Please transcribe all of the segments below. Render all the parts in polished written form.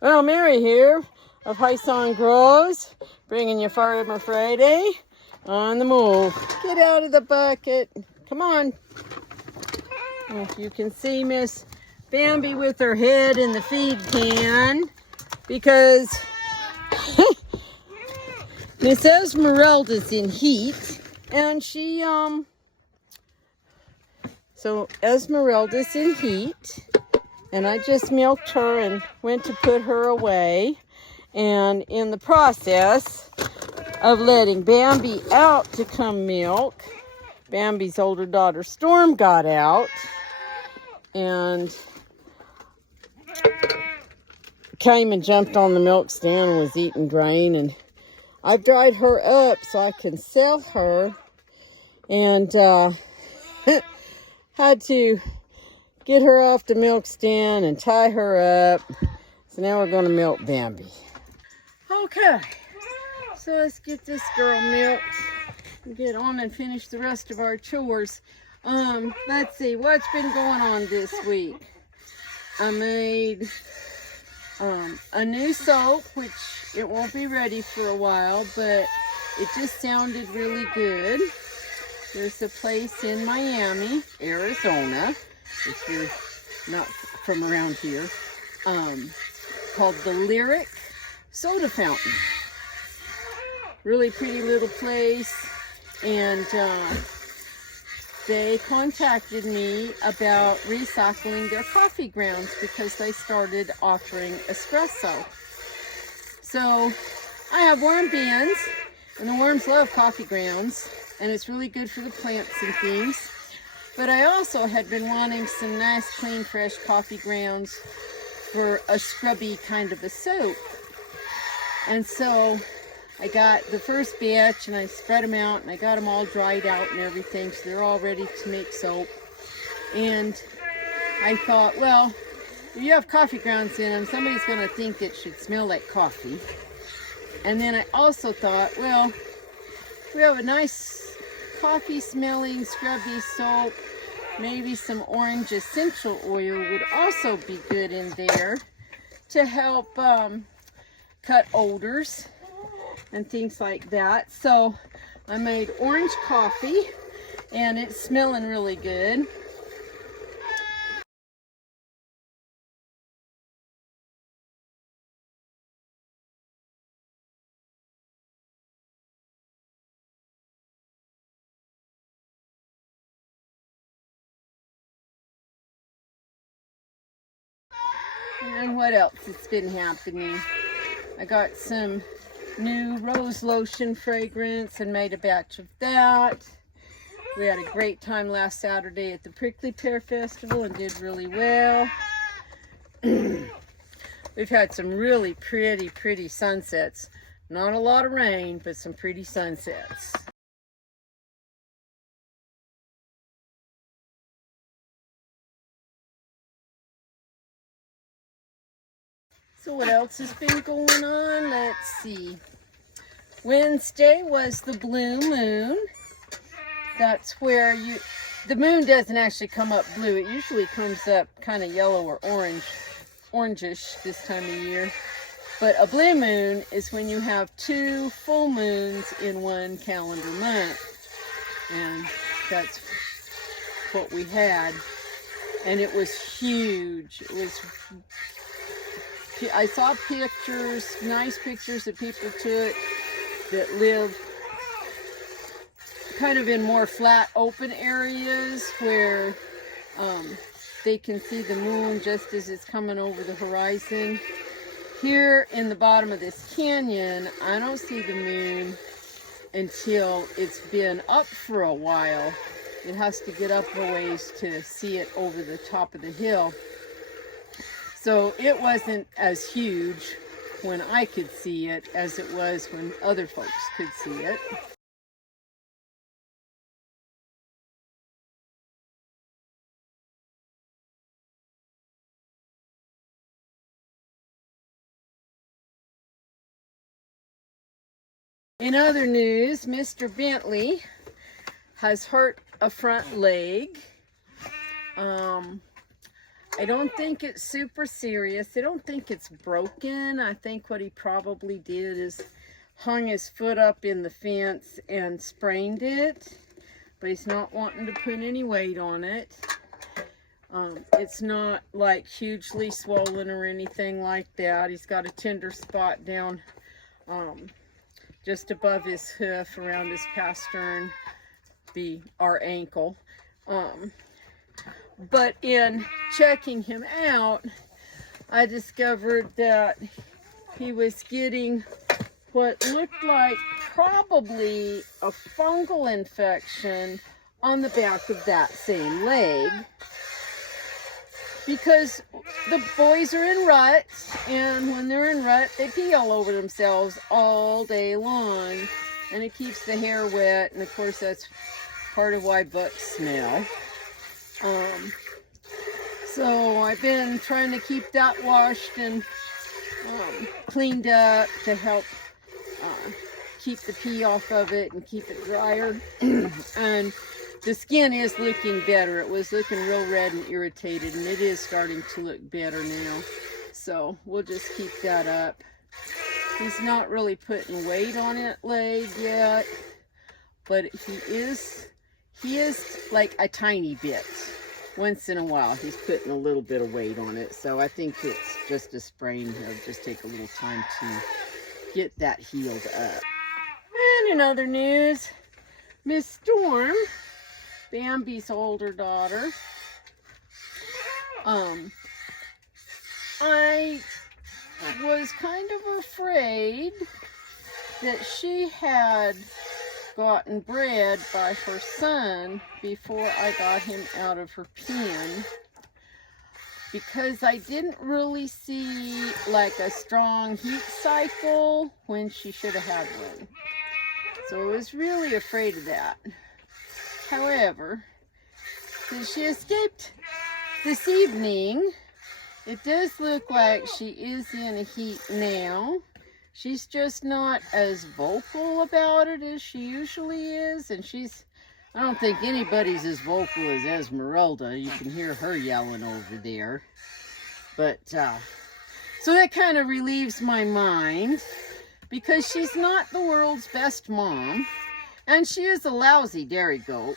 Well, Mary here of Hyson Grows, bringing you Farmer Friday on the move. Get out of the bucket. Come on. If you can see Miss Bambi with her head in the feed can, because Miss Esmeralda's in heat, and so Esmeralda's in heat. And I just milked her and went to put her away. And in the process of letting Bambi out to come milk, Bambi's older daughter Storm got out and came and jumped on the milk stand and was eating grain. And I've dried her up so I can sell her, and had to get her off the milk stand and tie her up. So now we're going to milk Bambi. Okay, so let's get this girl milked and get on and finish the rest of our chores. Let's see, what's been going on this week? I made a new soap, which it won't be ready for a while, but it just sounded really good. There's a place in Miami, Arizona, if you're not from around here, called the Lyric Soda Fountain. Really pretty little place, and they contacted me about recycling their coffee grounds because they started offering espresso. So I have worm bins, and the worms love coffee grounds, and it's really good for the plants and things. But I also had been wanting some nice, clean, fresh coffee grounds for a scrubby kind of a soap. And so I got the first batch and I spread them out and I got them all dried out and everything, so they're all ready to make soap. And I thought, well, if you have coffee grounds in them, somebody's going to think it should smell like coffee. And then I also thought, well, we have a nice coffee smelling scrubby soap, maybe some orange essential oil would also be good in there to help cut odors and things like that. So I made orange coffee and it's smelling really good. And what else has been happening? I got some new rose lotion fragrance and made a batch of that. We had a great time last Saturday at the Prickly Pear Festival and did really well. We've had some really pretty sunsets. Not a lot of rain, but some pretty sunsets. So what else has been going on? Let's see. Wednesday was the blue moon. That's where the moon doesn't actually come up blue. It usually comes up kind of yellow or orangish this time of year. But a blue moon is when you have 2 full moons in one calendar month. And that's what we had. And it was huge. I saw pictures, nice pictures that people took that live kind of in more flat open areas where they can see the moon just as it's coming over the horizon. Here in the bottom of this canyon, I don't see the moon until it's been up for a while. It has to get up a ways to see it over the top of the hill. So it wasn't as huge when I could see it as it was when other folks could see it. In other news, Mr. Bentley has hurt a front leg. I don't think it's super serious. I don't think it's broken. I think what he probably did is hung his foot up in the fence and sprained it, but he's not wanting to put any weight on it. It's not like hugely swollen or anything like that. He's got a tender spot down just above his hoof, around his pastern, be our ankle. But in checking him out, I discovered that he was getting what looked like probably a fungal infection on the back of that same leg, because the boys are in ruts, and when they're in rut, they pee all over themselves all day long, and it keeps the hair wet, and of course that's part of why bucks smell. So I've been trying to keep that washed and cleaned up to help keep the pee off of it and keep it drier. And the skin is looking better. It was looking real red and irritated, and it is starting to look better now. So we'll just keep that up. He's not really putting weight on it leg yet, but he is like a tiny bit. Once in a while, he's putting a little bit of weight on it. So I think it's just a sprain. It'll just take a little time to get that healed up. And in other news, Miss Storm, Bambi's older daughter, I was kind of afraid that she had gotten bred by her son before I got him out of her pen, because I didn't really see like a strong heat cycle when she should have had one. So I was really afraid of that. However, since she escaped this evening, it does look like she is in a heat now. She's just not as vocal about it as she usually is. And I don't think anybody's as vocal as Esmeralda. You can hear her yelling over there. But, so that kind of relieves my mind, because she's not the world's best mom. And she is a lousy dairy goat.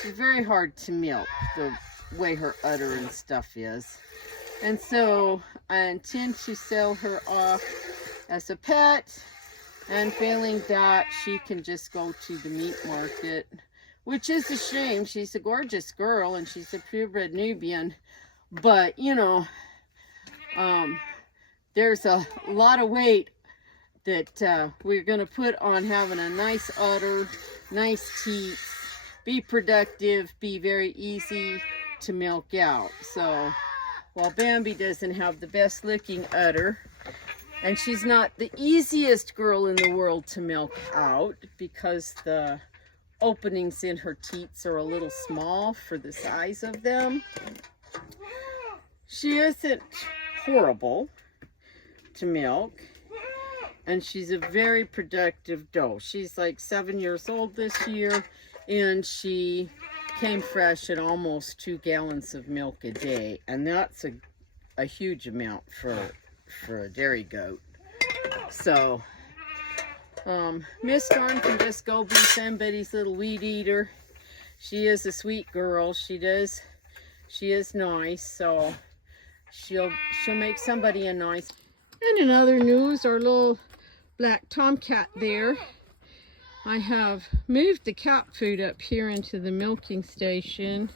She's very hard to milk, the way her udder and stuff is. And so I intend to sell her off as a pet, and failing that, she can just go to the meat market, which is a shame. She's a gorgeous girl, and she's a purebred Nubian, but you know, there's a lot of weight that we're going to put on having a nice udder, nice teats, be productive, be very easy to milk out. So while Bambi doesn't have the best looking udder, and she's not the easiest girl in the world to milk out, because the openings in her teats are a little small for the size of them, she isn't horrible to milk. And she's a very productive doe. She's like 7 years old this year, and she came fresh at almost 2 gallons of milk a day. And that's a huge amount for a dairy goat. So Miss Storm can just go be somebody's little weed eater. She is a sweet girl. She is nice, so she'll make somebody a nice. And in other news, our little black tomcat there, I have moved the cat food up here into the milking station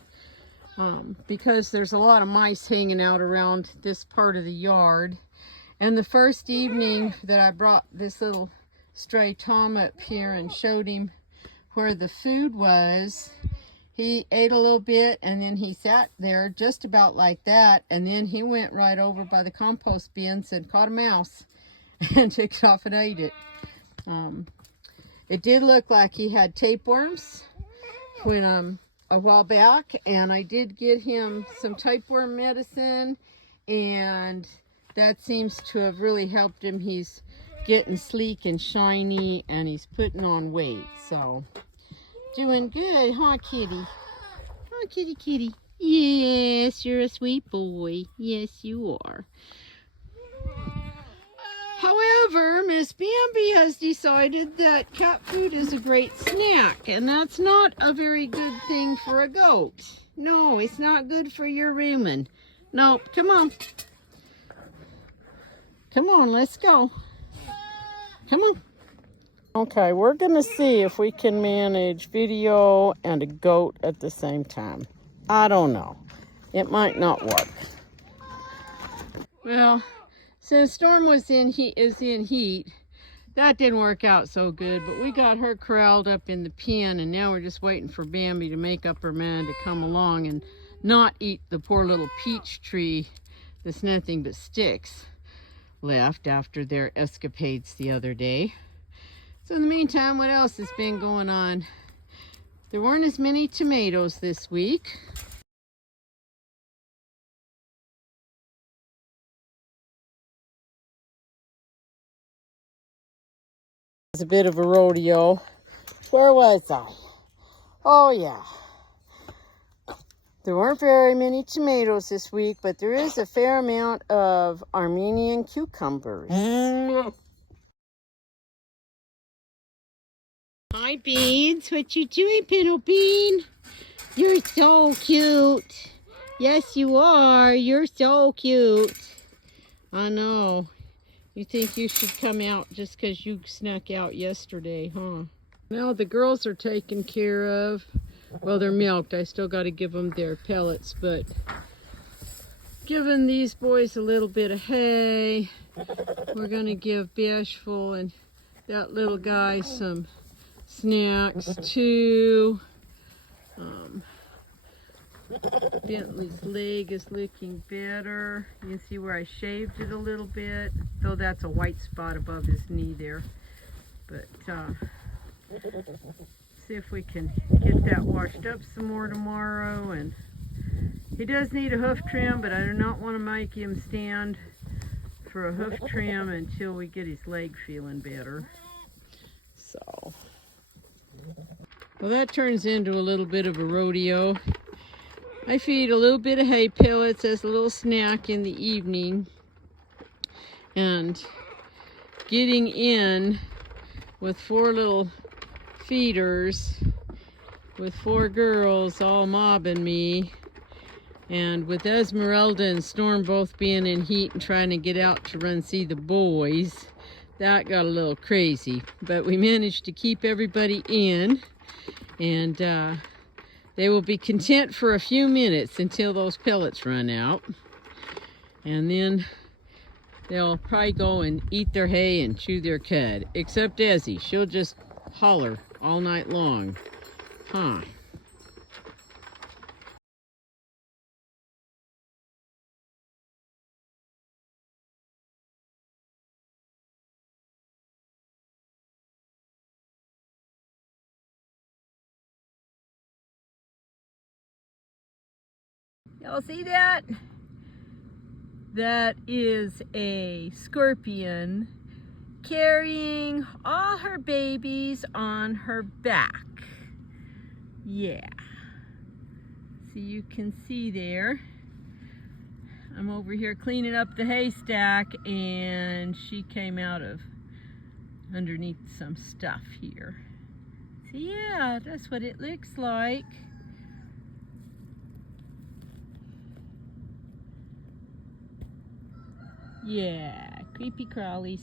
because there's a lot of mice hanging out around this part of the yard. And the first evening that I brought this little stray Tom up here and showed him where the food was, he ate a little bit, and then he sat there just about like that, and then he went right over by the compost bins and caught a mouse and took it off and ate it. It did look like he had tapeworms when a while back, and I did get him some tapeworm medicine, and that seems to have really helped him. He's getting sleek and shiny, and he's putting on weight. So, doing good, huh, kitty? Huh, kitty, kitty? Yes, you're a sweet boy. Yes, you are. However, Miss Bambi has decided that cat food is a great snack, and that's not a very good thing for a goat. No, it's not good for your rumen. No, come on. Come on, let's go. Come on. Okay, we're going to see if we can manage video and a goat at the same time. I don't know. It might not work. Well, since Storm is in heat, that didn't work out so good, but we got her corralled up in the pen, and now we're just waiting for Bambi to make up her mind to come along and not eat the poor little peach tree that's nothing but sticks left after their escapades the other day. So in the meantime, what else has been going on? There weren't as many tomatoes this week. It was a bit of a rodeo. Where was I? Oh yeah. There weren't very many tomatoes this week, but there is a fair amount of Armenian cucumbers. Hi, Beans. What you doing, Pinto Bean? You're so cute. Yes, you are. You're so cute. I know. You think you should come out just because you snuck out yesterday, huh? Now the girls are taken care of. Well, they're milked. I still got to give them their pellets, but giving these boys a little bit of hay. We're going to give Bashful and that little guy some snacks too. Bentley's leg is looking better. You can see where I shaved it a little bit, though that's a white spot above his knee there. But see if we can get that washed up some more tomorrow. And he does need a hoof trim, but I do not want to make him stand for a hoof trim until we get his leg feeling better. So, well, that turns into a little bit of a rodeo. I feed a little bit of hay pellets as a little snack in the evening. And getting in with 4 little feeders, with 4 girls all mobbing me, and with Esmeralda and Storm both being in heat and trying to get out to run see the boys, that got a little crazy. But we managed to keep everybody in, and they will be content for a few minutes until those pellets run out. And then they'll probably go and eat their hay and chew their cud. Except Desi, she'll just holler all night long. Huh. Y'all see that? That is a scorpion carrying all her babies on her back. Yeah. So you can see there. I'm over here cleaning up the haystack, and she came out of underneath some stuff here. So yeah, that's what it looks like. Yeah, creepy crawlies.